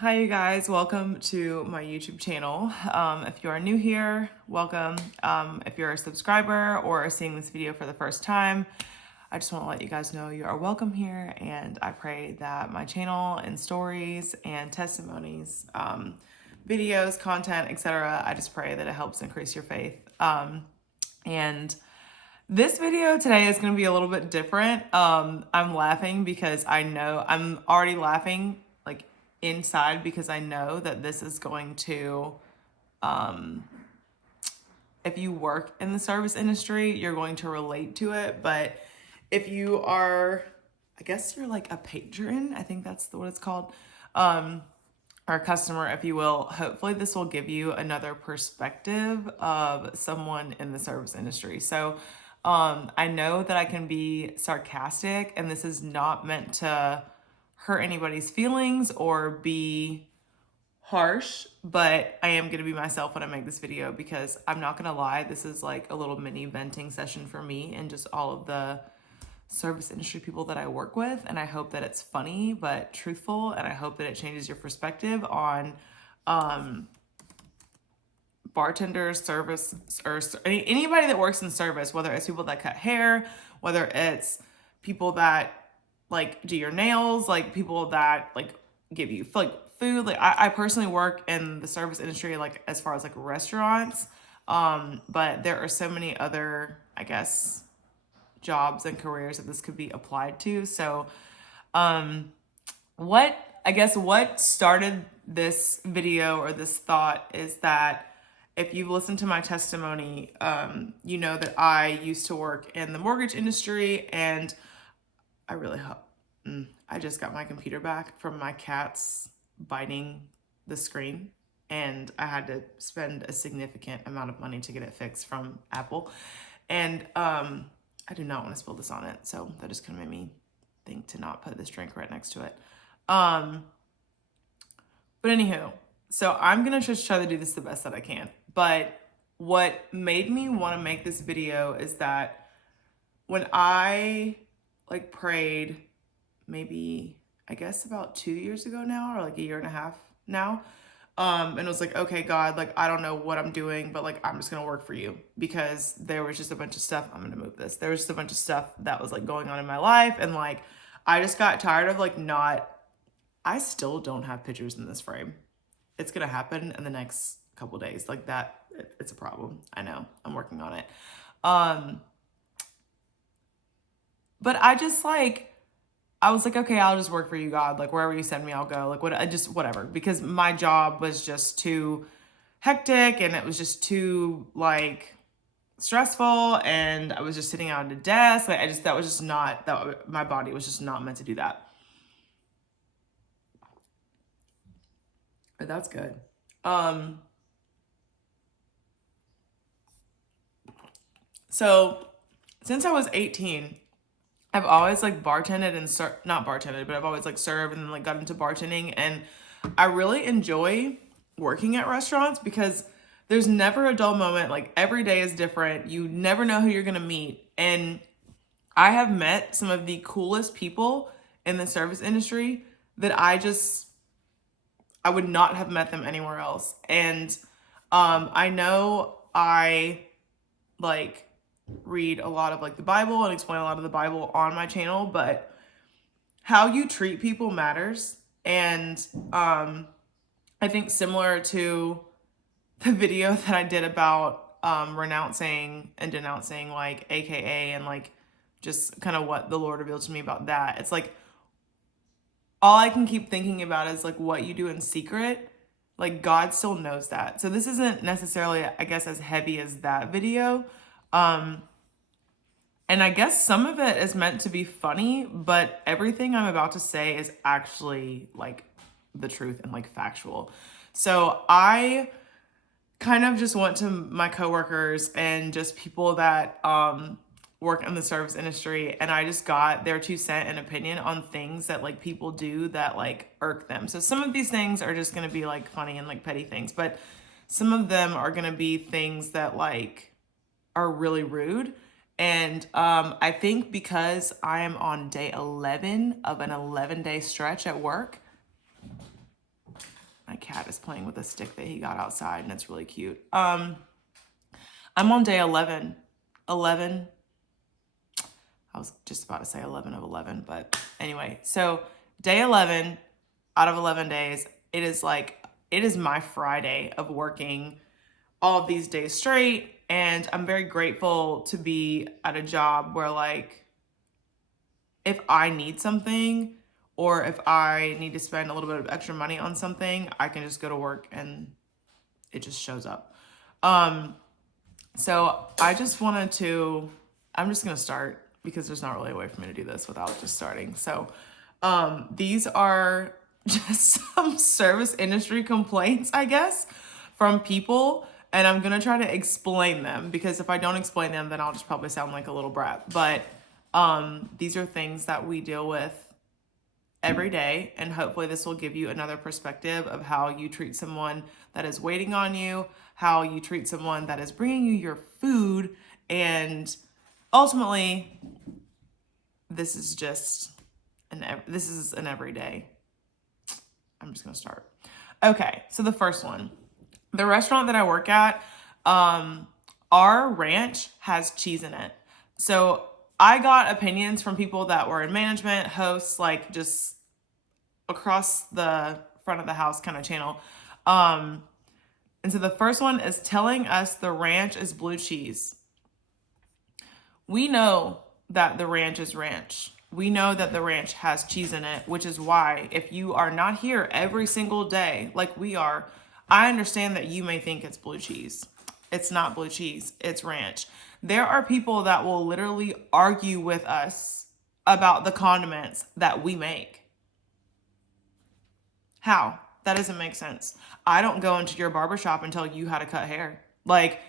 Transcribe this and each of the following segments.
Hi, you guys. Welcome to my YouTube channel. If you are new here, welcome. If you're a subscriber or are seeing this video for the first time, I just want to let you guys know you are welcome here. And I pray that my channel and stories and testimonies, videos, content, etc., I just pray that it helps increase your faith. And this video today is going to be a little bit different. I'm laughing because I know I'm already laughing like inside because I know that this is going to, if you work in the service industry, you're going to relate to it. But if you are, I guess you're like a patron, I think that's what it's called, or a customer, if you will, hopefully this will give you another perspective of someone in the service industry. So I know that I can be sarcastic, and this is not meant to hurt anybody's feelings or be harsh, but I am going to be myself when I make this video because I'm not going to lie, this is like a little mini venting session for me and just all of the service industry people that I work with. And I hope that it's funny but truthful, and I hope that it changes your perspective on bartenders, service, or anybody that works in service, whether it's people that cut hair, whether it's people that like do your nails, like people that like give you like food. Like I personally work in the service industry, like as far as like restaurants, but there are so many other, I guess, jobs and careers that this could be applied to. So what started this video or this thought is that if you've listened to my testimony, you know that I used to work in the mortgage industry, and I really hope I just got my computer back from my cats biting the screen, and I had to spend a significant amount of money to get it fixed from Apple. And I do not want to spill this on it, so that just kind of made me think to not put this drink right next to it. But anywho, so I'm gonna just try to do this the best that I can. But what made me want to make this video is that when I like prayed, maybe I guess about 2 years ago now, or like a year and a half now, and it was like, okay, God, like I don't know what I'm doing, but like I'm just gonna work for you, because there was just a bunch of stuff. I'm gonna move this. There was just a bunch of stuff that was like going on in my life, and like I just got tired of like not. I still don't have pictures in this frame. It's gonna happen in the next couple days. Like that, it's a problem. I know. I'm working on it. But I was like, okay, I'll just work for you, God. Like wherever you send me, I'll go. Like whatever. Because my job was just too hectic, and it was just too like stressful, and I was just sitting at a desk. Like that was just not that. My body was just not meant to do that. But that's good. So since I was 18, I've always like bartended and not bartended, but I've always like served and then like got into bartending, and I really enjoy working at restaurants because there's never a dull moment. Like every day is different. You never know who you're gonna meet, and I have met some of the coolest people in the service industry that I would not have met them anywhere else. And I know I like read a lot of like the Bible and explain a lot of the Bible on my channel, but how you treat people matters. And I think similar to the video that I did about renouncing and denouncing like AKA, and like just kind of what the Lord revealed to me about that. It's like all I can keep thinking about is like what you do in secret. Like God still knows that. So this isn't necessarily, I guess, as heavy as that video. And I guess some of it is meant to be funny, but everything I'm about to say is actually like the truth and like factual. So I kind of just went to my coworkers and just people that work in the service industry, and I just got their 2 cents and opinion on things that like people do that like irk them. So some of these things are just gonna be like funny and like petty things, but some of them are gonna be things that like are really rude. And I think because I am on day 11 of an 11-day stretch at work, cat is playing with a stick that he got outside, and it's really cute. I'm on day 11. 11. I was just about to say 11 of 11, but anyway. So day 11 out of 11 days, it is my Friday of working all of these days straight. And I'm very grateful to be at a job where, like, if I need something or if I need to spend a little bit of extra money on something, I can just go to work and it just shows up. So I'm just going to start because there's not really a way for me to do this without just starting. So these are just some service industry complaints, I guess, from people. And I'm going to try to explain them because if I don't explain them, then I'll just probably sound like a little brat. But these are things that we deal with every day, and hopefully this will give you another perspective of how you treat someone that is waiting on you, how you treat someone that is bringing you your food, and ultimately this is an everyday. I'm just gonna start. Okay, so the first one, the restaurant that I work at, our ranch has cheese in it. So I got opinions from people that were in management, hosts, like just across the front of the house kind of channel. And so the first one is telling us the ranch is blue cheese. We know that the ranch is ranch. We know that the ranch has cheese in it, which is why if you are not here every single day like we are, I understand that you may think it's blue cheese. It's not blue cheese, it's ranch. There are people that will literally argue with us about the condiments that we make. How? That doesn't make sense. I don't go into your barbershop and tell you how to cut hair. Like,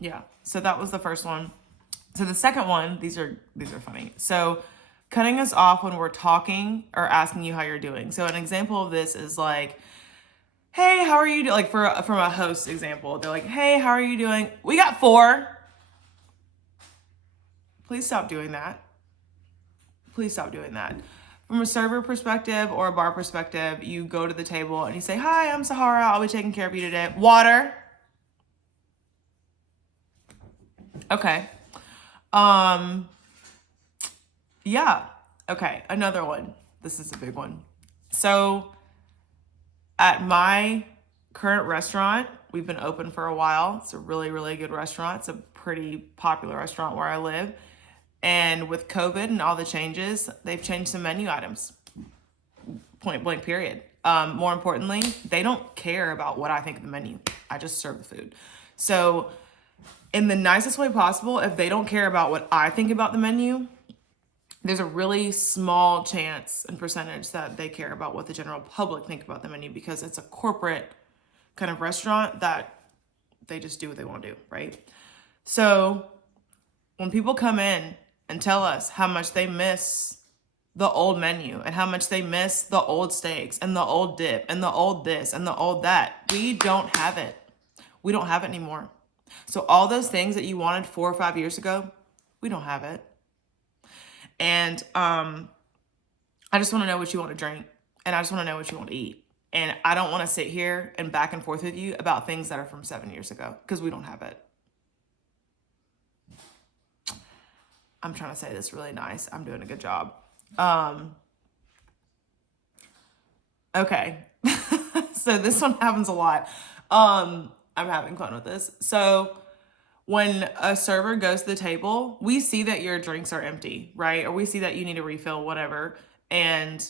yeah. So that was the first one. So the second one, these are funny. So cutting us off when we're talking or asking you how you're doing. So an example of this is like, hey, how are you doing? Like from a host example, they're like, hey, how are you doing? We got 4. Please stop doing that. Please stop doing that. From a server perspective or a bar perspective, you go to the table and you say, hi, I'm Sahara. I'll be taking care of you today. Water. Okay. Yeah. Okay. Another one. This is a big one. So at my current restaurant, we've been open for a while. It's a really, really good restaurant. It's a pretty popular restaurant where I live. And with COVID and all the changes, they've changed some menu items. Point blank, period. More importantly, they don't care about what I think of the menu. I just serve the food. So in the nicest way possible, if they don't care about what I think about the menu, there's a really small chance and percentage that they care about what the general public think about the menu, because it's a corporate kind of restaurant that they just do what they want to do, right? So when people come in and tell us how much they miss the old menu and how much they miss the old steaks and the old dip and the old this and the old that, we don't have it. We don't have it anymore. So all those things that you wanted 4 or 5 years ago, we don't have it. And I just want to know what you want to drink, and I just want to know what you want to eat. And I don't want to sit here and back and forth with you about things that are from 7 years ago, because we don't have it. I'm trying to say this really nice. I'm doing a good job. Okay. So this one happens a lot. I'm having fun with this. So when a server goes to the table, we see that your drinks are empty, right? Or we see that you need a refill, whatever. And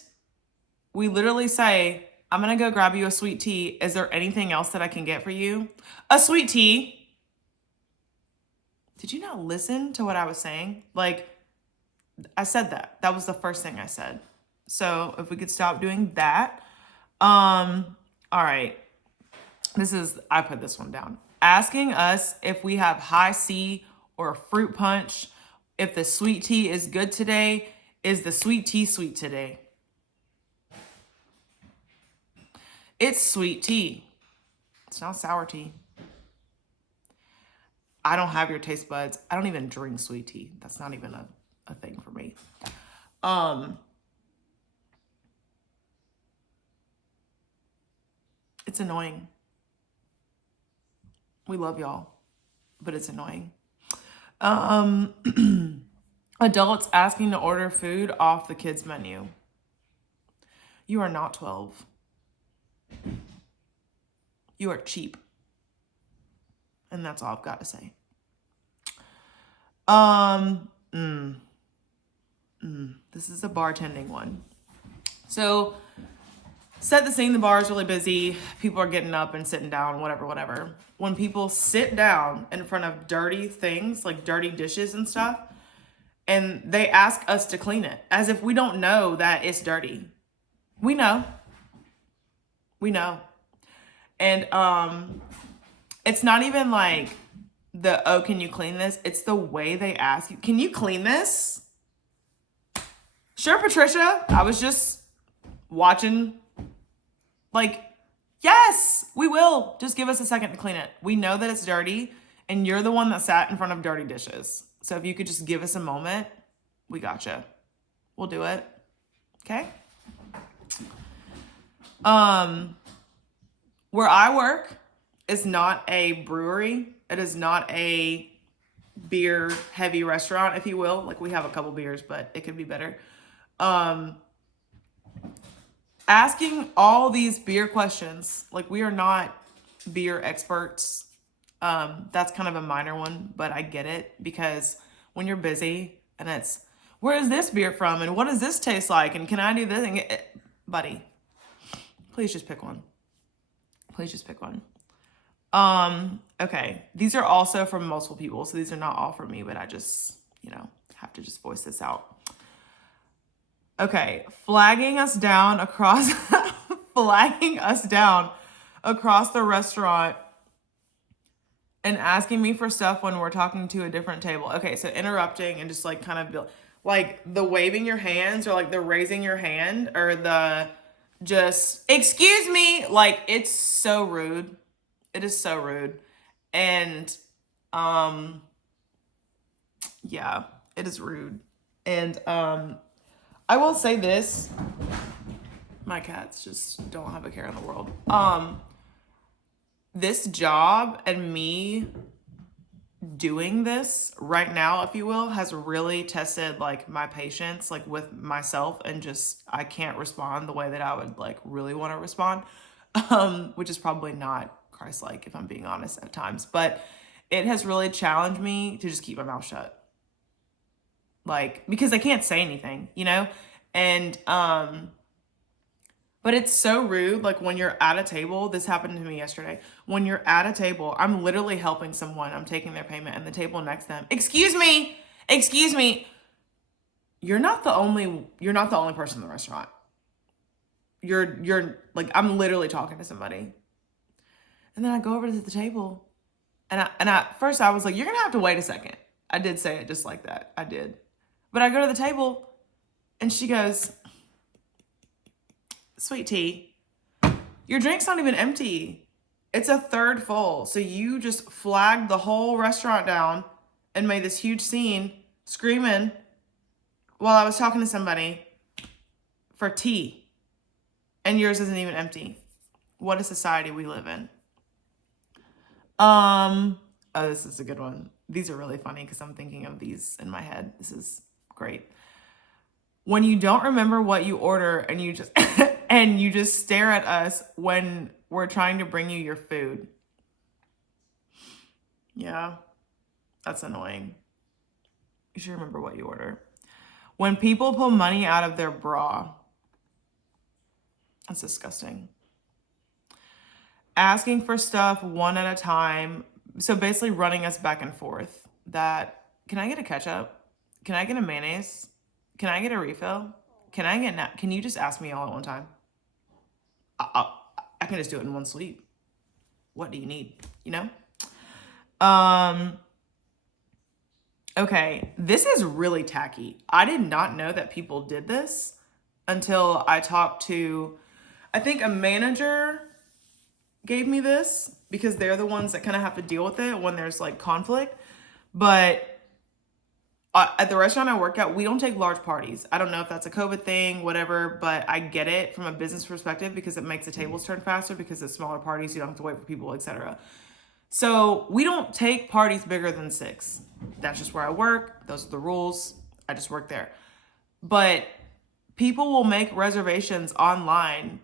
we literally say, I'm going to go grab you a sweet tea. Is there anything else that I can get for you? A sweet tea. Did you not listen to what I was saying? Like, I said that. That was the first thing I said. So if we could stop doing that. All right. I put this one down. Asking us if we have high C or fruit punch, if the sweet tea is good today. Is the sweet tea sweet today? It's sweet tea. It's not sour tea. I don't have your taste buds. I don't even drink sweet tea. That's not even a thing for me. It's annoying. We love y'all, but it's annoying. Adults asking to order food off the kids' menu. You are not 12. You are cheap. And that's all I've got to say. This is a bartending one. So, set the scene, the bar is really busy. People are getting up and sitting down, whatever. When people sit down in front of dirty things, like dirty dishes and stuff, and they ask us to clean it, as if we don't know that it's dirty. We know. And it's not even like oh, can you clean this? It's the way they ask you, can you clean this? Sure, Patricia. I was just watching. Like, yes, we will. Just give us a second to clean it. We know that it's dirty, and you're the one that sat in front of dirty dishes. So if you could just give us a moment, we gotcha. We'll do it. Okay? Where I work is not a brewery. It is not a beer heavy restaurant, if you will. Like, we have a couple beers, but it could be better. Asking all these beer questions, like, we are not beer experts. That's kind of a minor one, but I get it, because when you're busy and it's, where is this beer from? And what does this taste like? And can I do this? And buddy, please just pick one. Okay. These are also from multiple people. So these are not all from me, but I just, have to just voice this out. Okay. Flagging us down across the restaurant and asking me for stuff when we're talking to a different table. Okay. So interrupting and just like kind of like the waving your hands, or like the raising your hand, or the just, excuse me. Like, it's so rude. It is so rude. And, yeah, it is rude. And, I will say this, my cats just don't have a care in the world. This job and me doing this right now, if you will, has really tested like my patience, like with myself, and just, I can't respond the way that I would like really want to respond, which is probably not Christ-like, if I'm being honest at times, but it has really challenged me to just keep my mouth shut. Like, because I can't say anything, and, but it's so rude. Like, when you're at a table, this happened to me yesterday. When you're at a table, I'm literally helping someone. I'm taking their payment, and the table next to them, excuse me. You're not the only person in the restaurant. You're like, I'm literally talking to somebody. And then I go over to the table, and at first I was like, you're going to have to wait a second. I did say it just like that. I did. But I go to the table, and she goes, sweet tea, your drink's not even empty. It's a third full. So you just flagged the whole restaurant down and made this huge scene screaming while I was talking to somebody for tea. And yours isn't even empty. What a society we live in. Oh, this is a good one. These are really funny because I'm thinking of these in my head. This is great. When you don't remember what you order and you just and you just stare at us when we're trying to bring you your food. Yeah, that's annoying. You should remember what you order. When people pull money out of their bra. That's disgusting. Asking for stuff one at a time. So basically running us back and forth. That, can I get a ketchup? Can I get a mayonnaise? Can I get a refill? Can you just ask me all at one time? I can just do it in one sweep. What do you need? Okay, this is really tacky. I did not know that people did this until I talked to, I think a manager gave me this, because they're the ones that kind of have to deal with it when there's like conflict. But At the restaurant I work at, we don't take large parties. I don't know if that's a COVID thing, whatever, but I get it from a business perspective because it makes the tables turn faster because it's smaller parties. You don't have to wait for people, etc. So we don't take parties bigger than 6. That's just where I work. Those are the rules. I just work there. But people will make reservations online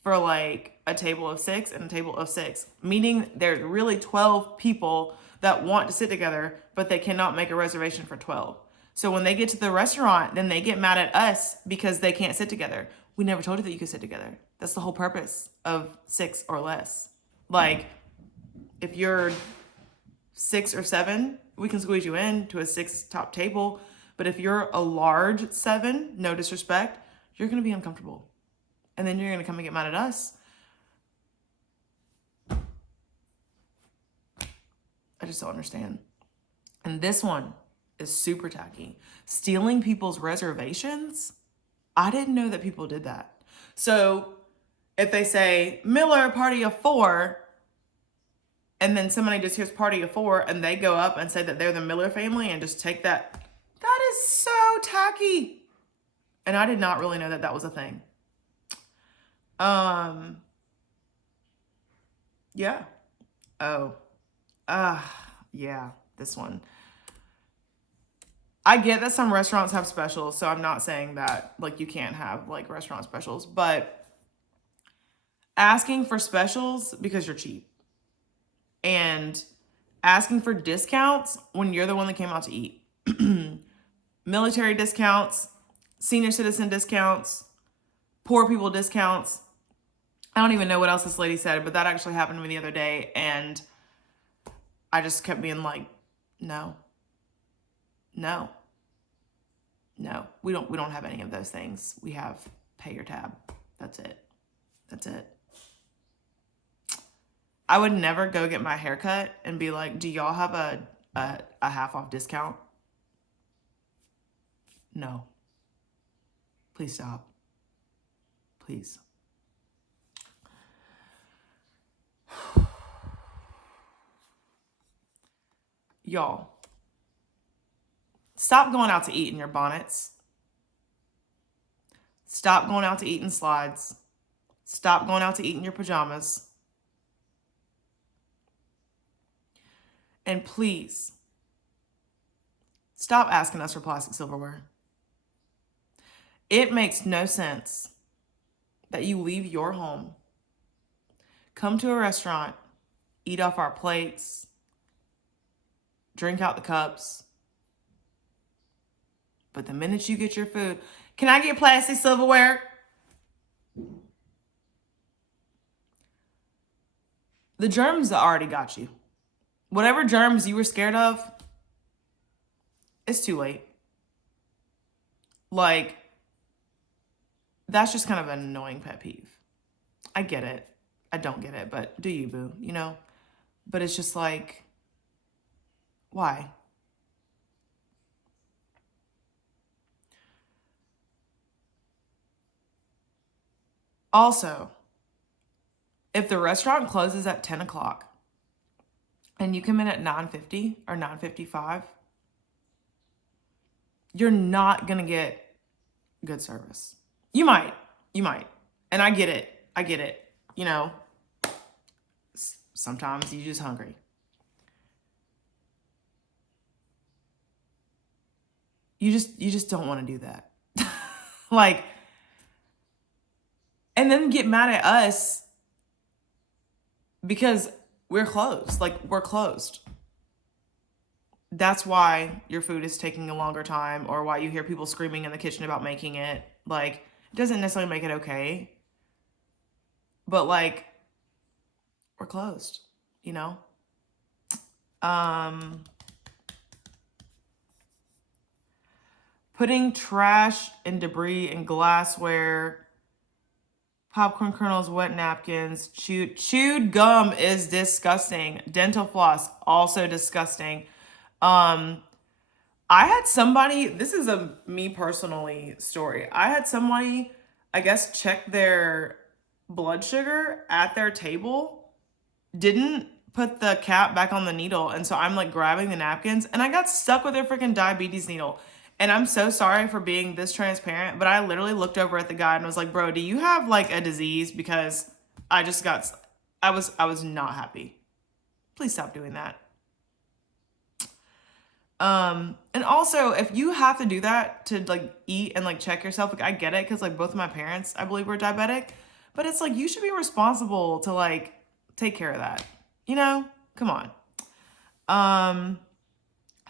for like a table of 6 and a table of 6, meaning there's really 12 people that want to sit together, but they cannot make a reservation for 12. So when they get to the restaurant, then they get mad at us because they can't sit together. We never told you that you could sit together. That's the whole purpose of 6 or less. Like, if you're 6 or 7, we can squeeze you in to a 6 top table. But if you're a large 7, no disrespect, you're going to be uncomfortable. And then you're going to come and get mad at us. I just don't understand. And this one is super tacky. Stealing people's reservations? I didn't know that people did that. So if they say, Miller, party of 4, and then somebody just hears party of 4 and they go up and say that they're the Miller family and just take that, that is so tacky. And I did not really know that that was a thing. Yeah. Oh. Yeah, this one. I get that some restaurants have specials, so I'm not saying that like you can't have like restaurant specials, but asking for specials because you're cheap and asking for discounts when you're the one that came out to eat. Military discounts, senior citizen discounts, poor people discounts. I don't even know what else this lady said, but that actually happened to me the other day, and I just kept being like, no, we don't have any of those things. We have pay your tab. That's it. I would never go get my hair cut and be like, do y'all have a half off discount? No. Please stop. Please. Y'all, stop going out to eat in your bonnets. Stop going out to eat in slides. Stop going out to eat in your pajamas. And please, stop asking us for plastic silverware. It makes no sense that you leave your home, come to a restaurant, eat off our plates, drink out the cups, but the minute you get your food, can I get plastic silverware? The germs already got you. Whatever germs you were scared of, it's too late. Like, that's just kind of an annoying pet peeve. I get it. I don't get it, but do you, boo? You know? But it's just like, why? Also, if the restaurant closes at 10 o'clock and you come in at 9:50 or 9:55, you're not going to get good service. You might. And I get it. You know, sometimes you're just hungry. You just don't want to do that. Like, and then get mad at us because we're closed. Like, we're closed. That's why your food is taking a longer time, or why you hear people screaming in the kitchen about making it. Like, it doesn't necessarily make it okay. But like, we're closed, you know? Putting trash and debris in glassware, popcorn kernels, wet napkins, chewed gum is disgusting. Dental floss, also disgusting. I had somebody, this is a me personally story. I had somebody, I guess, check their blood sugar at their table, didn't put the cap back on the needle. And so I'm like grabbing the napkins and I got stuck with their freaking diabetes needle. And I'm so sorry for being this transparent, but I literally looked over at the guy and was like, bro, do you have like a disease? Because I was not happy. Please stop doing that. And also if you have to do that to like eat and like check yourself, like I get it. Cause like both of my parents, I believe, were diabetic, but it's like, you should be responsible to like take care of that. You know, come on.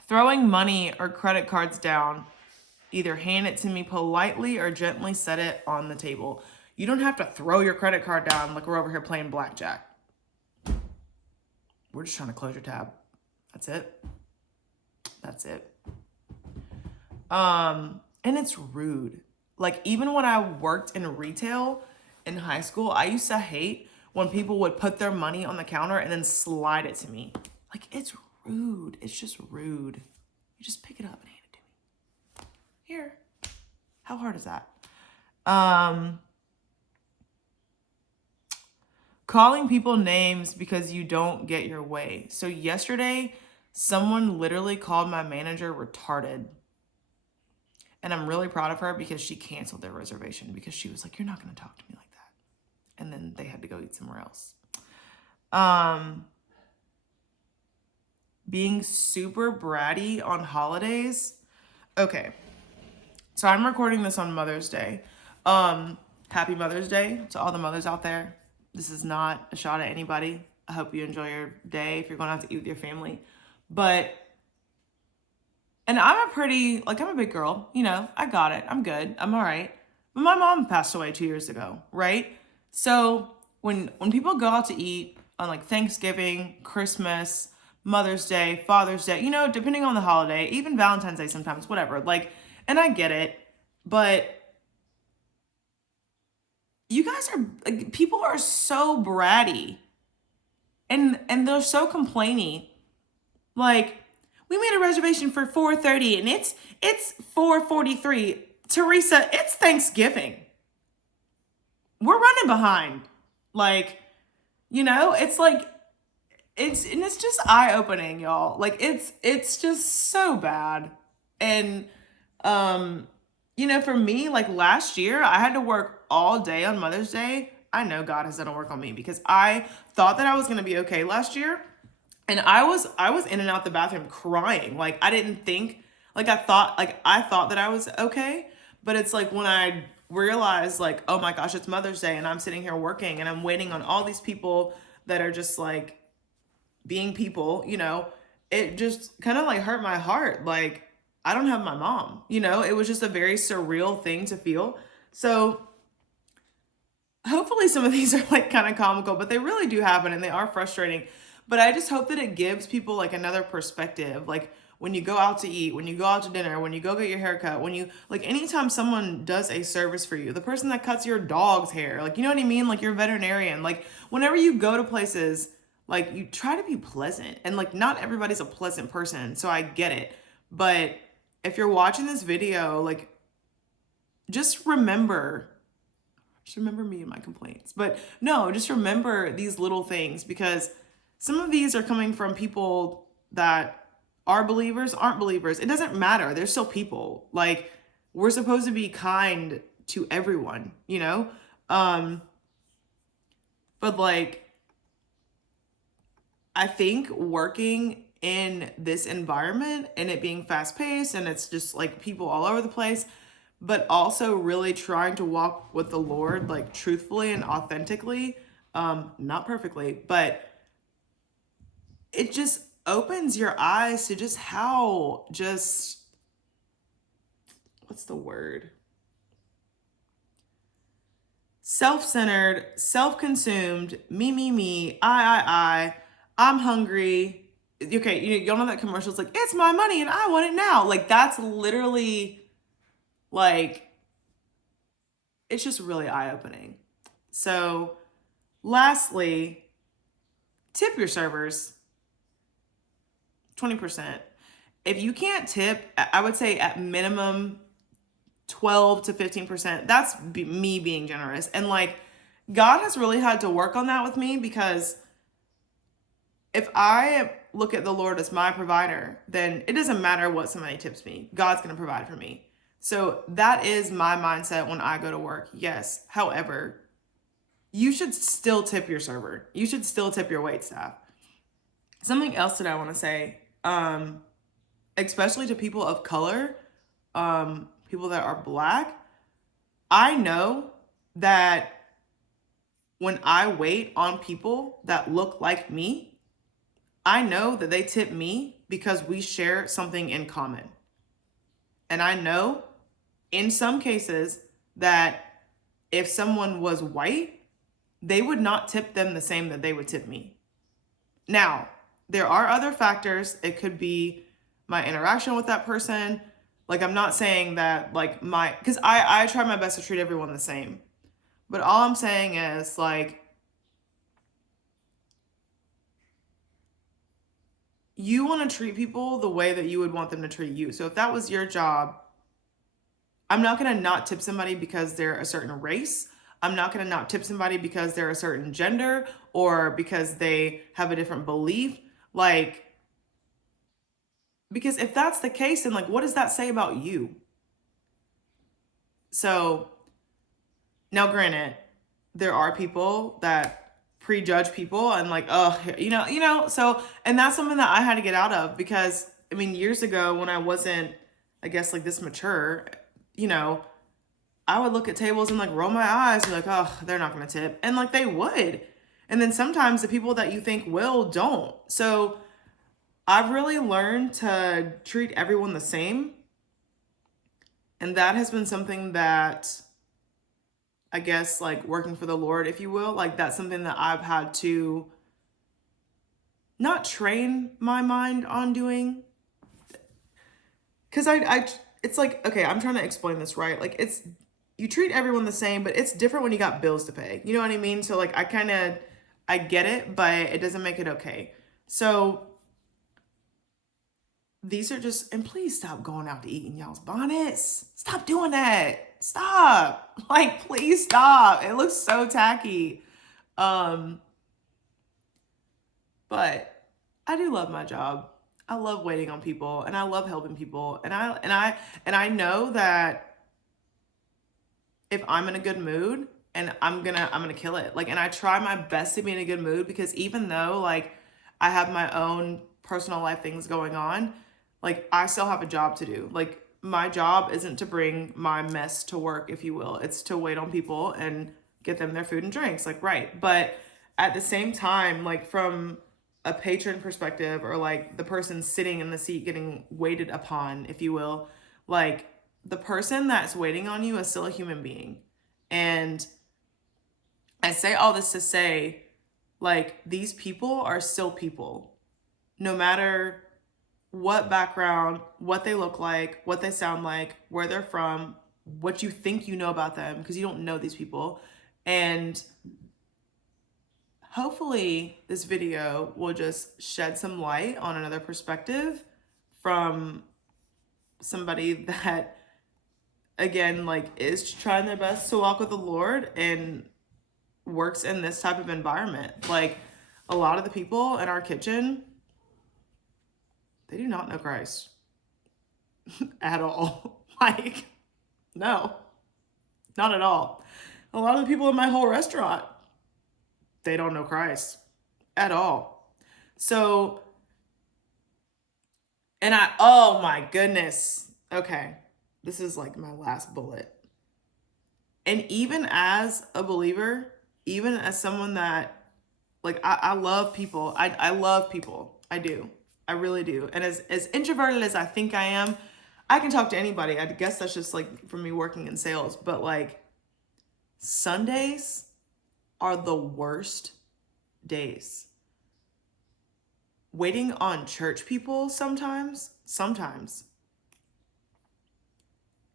Throwing money or credit cards down, either hand it to me politely or gently set it on the table. You don't have to throw your credit card down like we're over here playing blackjack. We're just trying to close your tab. That's it. That's it. And it's rude. Like even when I worked in retail in high school, I used to hate when people would put their money on the counter and then slide it to me. Like it's rude. It's just rude. You just pick it up and hand it to me. Here. How hard is that? Calling people names because you don't get your way. So yesterday, someone literally called my manager retarded. And I'm really proud of her because she canceled their reservation because she was like, you're not going to talk to me like that. And then they had to go eat somewhere else. Being super bratty on holidays. Okay. So I'm recording this on Mother's Day. Happy Mother's Day to all the mothers out there. This is not a shot at anybody. I hope you enjoy your day if you're going out to eat with your family. And I'm a big girl, you know, I got it. I'm good. I'm all right. But my mom passed away 2 years ago, right? So when people go out to eat on like Thanksgiving, Christmas, Mother's Day, Father's Day, you know, depending on the holiday, even Valentine's Day sometimes, whatever. Like, and I get it, but you guys are like, people are so bratty and they're so complainy. Like, we made a reservation for 4:30 and it's 4:43. Teresa, it's Thanksgiving. We're running behind. Like, you know, it's like, it's just eye-opening, y'all. Like, it's just so bad. And, you know, for me, like last year, I had to work all day on Mother's Day. I know God has done a work on me because I thought that I was going to be okay last year. And I was in and out the bathroom crying. Like I didn't think, like I thought that I was okay. But it's like when I realized like, oh my gosh, it's Mother's Day and I'm sitting here working and I'm waiting on all these people that are just like being people, you know, it just kind of like hurt my heart. Like I don't have my mom, you know, it was just a very surreal thing to feel. So hopefully some of these are like kind of comical, but they really do happen and they are frustrating. But I just hope that it gives people like another perspective. Like when you go out to eat, when you go out to dinner, when you go get your hair cut, when you like anytime someone does a service for you, the person that cuts your dog's hair, like, you know what I mean? Like your veterinarian, like whenever you go to places, like you try to be pleasant and like not everybody's a pleasant person. So I get it. But if you're watching this video, like just remember me and my complaints. But no, just remember these little things because some of these are coming from people that are believers, aren't believers. It doesn't matter. They're still people. Like we're supposed to be kind to everyone, you know? But like, I think working in this environment and it being fast paced and it's just like people all over the place, but also really trying to walk with the Lord, like truthfully and authentically, not perfectly, but it just opens your eyes to just how what's the word? Self-centered, self-consumed, me, I'm hungry. Okay, y'all know that commercial? It's like, it's my money and I want it now. Like that's literally like, it's just really eye-opening. So lastly, tip your servers 20%. If you can't tip, I would say at minimum 12 to 15%. That's me being generous. And like, God has really had to work on that with me because if I look at the Lord as my provider, then it doesn't matter what somebody tips me. God's going to provide for me. So that is my mindset when I go to work. Yes. However, you should still tip your server. You should still tip your wait staff. Something else that I want to say, especially to people of color, people that are Black, I know that when I wait on people that look like me, I know that they tip me because we share something in common. And I know in some cases that if someone was white, they would not tip them the same that they would tip me. Now, there are other factors. It could be my interaction with that person. Like, I'm not saying that, like, because I try my best to treat everyone the same. But all I'm saying is, like, you want to treat people the way that you would want them to treat you. So if that was your job, I'm not going to not tip somebody because they're a certain race. I'm not going to not tip somebody because they're a certain gender or because they have a different belief. Like, because if that's the case, then, like, what does that say about you? So now, granted, there are people that prejudge people and, like, oh, so, and that's something that I had to get out of because, I mean, years ago when I wasn't, I guess, like, this mature, I would look at tables and, like, roll my eyes and, like, oh, they're not going to tip. And, like, they would. And then sometimes the people that you think will don't. So I've really learned to treat everyone the same. And that has been something that, I guess, like, working for the Lord, if you will, like, that's something that I've had to not train my mind on doing. Because it's like, okay, I'm trying to explain this right. Like, you treat everyone the same, but it's different when you got bills to pay. You know what I mean? So, like, I get it, but it doesn't make it okay. So these are just, and please stop going out to eat in y'all's bonnets. Stop doing that. Stop. Like, please stop. It looks so tacky. But I do love my job. I love waiting on people and I love helping people. And I know that if I'm in a good mood and I'm gonna kill it. Like, and I try my best to be in a good mood because even though, like, I have my own personal life things going on, like, I still have a job to do. Like, my job isn't to bring my mess to work, if you will. It's to wait on people and get them their food and drinks. Like, right. But at the same time, like, from a patron perspective or, like, the person sitting in the seat getting waited upon, if you will, like, the person that's waiting on you is still a human being. And I say all this to say, like, these people are still people. No matter what background, what they look like, what they sound like, where they're from, what you think you know about them, because you don't know these people. And hopefully this video will just shed some light on another perspective from somebody that, again, like, is trying their best to walk with the Lord and works in this type of environment. Like, a lot of the people in our kitchen, they do not know Christ at all. Like, no, not at all. A lot of the people in my whole restaurant, they don't know Christ at all. So, and oh my goodness. Okay. This is, like, my last bullet. And even as a believer, even as someone that, like, I love people. I love people. I do. I really do. And as introverted as I think I am, I can talk to anybody. I guess that's just, like, from me working in sales. But, like, Sundays are the worst days. Waiting on church people sometimes,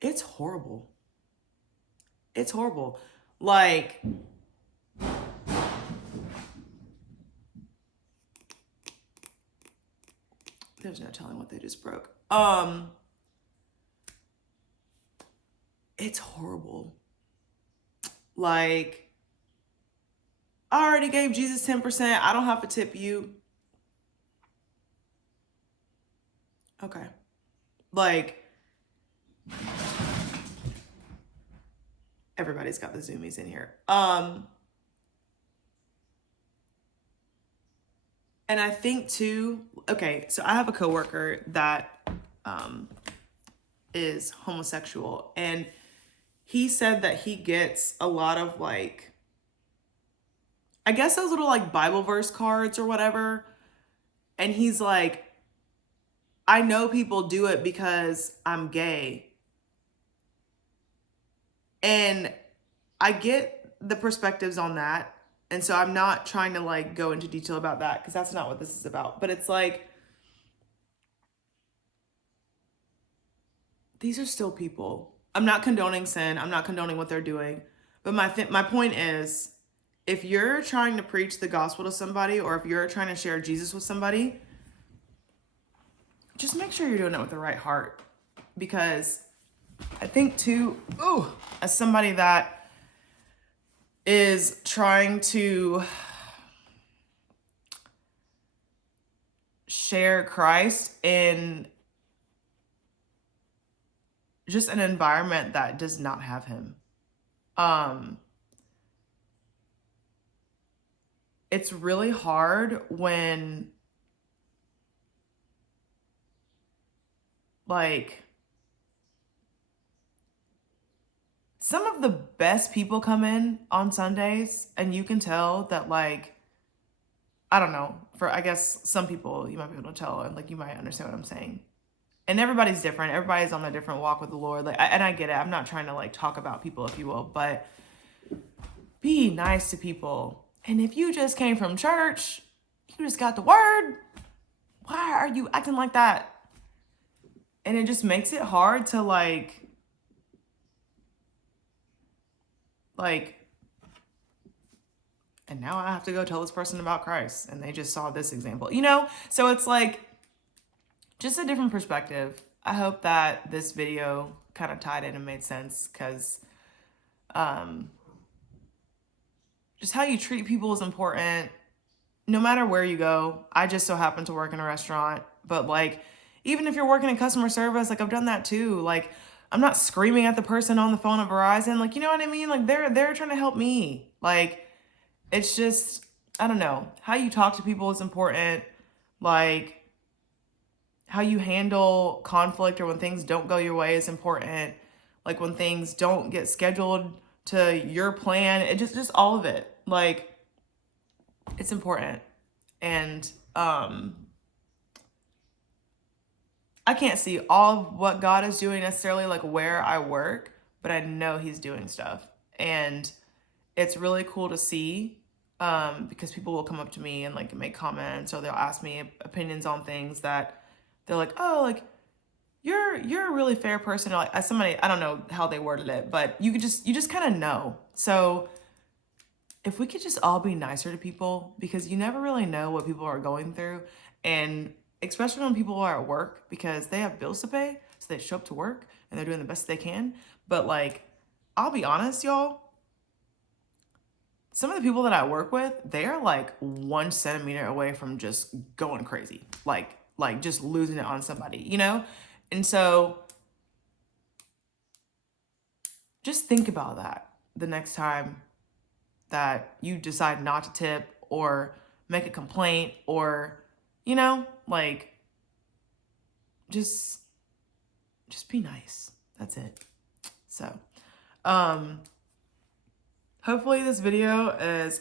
it's horrible. It's horrible. Like, there's no telling what they just broke. It's horrible. Like, I already gave Jesus 10%. I don't have to tip you. Okay. Like, everybody's got the zoomies in here. And I think too, okay, so I have a coworker that is homosexual, and he said that he gets a lot of like, I guess those little like Bible verse cards or whatever. And he's like, I know people do it because I'm gay. And I get the perspectives on that. And so I'm not trying to like go into detail about that because that's not what this is about. But it's like, these are still people. I'm not condoning sin. I'm not condoning what they're doing. But my point is, if you're trying to preach the gospel to somebody, or if you're trying to share Jesus with somebody, just make sure you're doing it with the right heart. Because I think too, as somebody that is trying to share Christ in just an environment that does not have him, it's really hard when like some of the best people come in on Sundays, and you can tell that, like, I don't know, for I guess some people you might be able to tell, and like you might understand what I'm saying. And everybody's different. Everybody's on a different walk with the Lord. Like, and I get it. I'm not trying to like talk about people, if you will, but be nice to people. And if you just came from church, you just got the word, why are you acting like that? And it just makes it hard to like, and now I have to go tell this person about Christ, and they just saw this example, you know? So it's like, just a different perspective. I hope that this video kind of tied in and made sense, because just how you treat people is important, no matter where you go. I just so happen to work in a restaurant, but like, even if you're working in customer service, like I've done that too. Like, I'm not screaming at the person on the phone at Verizon. Like, you know what I mean? Like, they're trying to help me. Like, it's just, I don't know. How you talk to people is important. Like, how you handle conflict or when things don't go your way is important. Like, when things don't get scheduled to your plan, it just all of it. Like, it's important. And I can't see all of what God is doing necessarily, like where I work, but I know he's doing stuff. And it's really cool to see, because people will come up to me and like make comments, or they'll ask me opinions on things that they're like, oh, like you're a really fair person. Or like, as somebody, I don't know how they worded it, but you just kind of know. So if we could just all be nicer to people, because you never really know what people are going through. And especially when people are at work, because they have bills to pay, so they show up to work and they're doing the best they can. But like, I'll be honest, y'all, some of the people that I work with, they are like 1 centimeter away from just going crazy, like just losing it on somebody, you know? And so just think about that the next time that you decide not to tip or make a complaint, or, you know, like, just be nice. That's it. So, hopefully this video is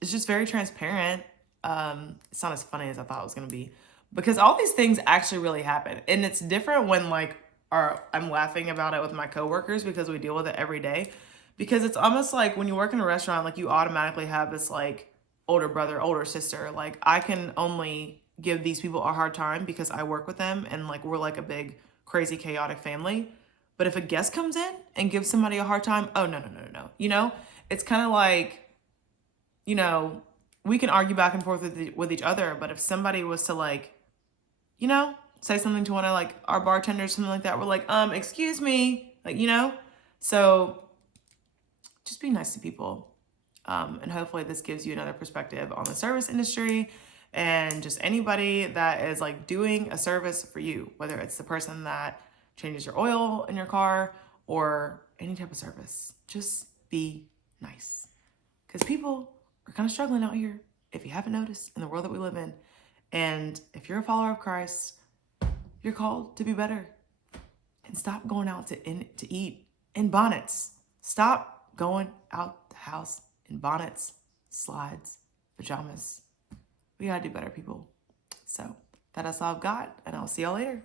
it's just very transparent. It's not as funny as I thought it was gonna be, because all these things actually really happen. And it's different when like I'm laughing about it with my coworkers, because we deal with it every day. Because it's almost like when you work in a restaurant, like you automatically have this like older brother, older sister. Like, I can only give these people a hard time because I work with them, and like we're like a big, crazy, chaotic family. But if a guest comes in and gives somebody a hard time, oh, no. You know, it's kind of like, you know, we can argue back and forth with each other. But if somebody was to like, you know, say something to one of like our bartenders, something like that, we're like, excuse me, like, you know? So just be nice to people. And hopefully this gives you another perspective on the service industry, and just anybody that is like doing a service for you, whether it's the person that changes your oil in your car or any type of service. Just be nice. Because people are kind of struggling out here, if you haven't noticed, in the world that we live in. And if you're a follower of Christ, you're called to be better. And stop going out to eat in bonnets. Stop going out the house in bonnets, slides, pajamas. We gotta do better, people. So that's all I've got, and I'll see y'all later.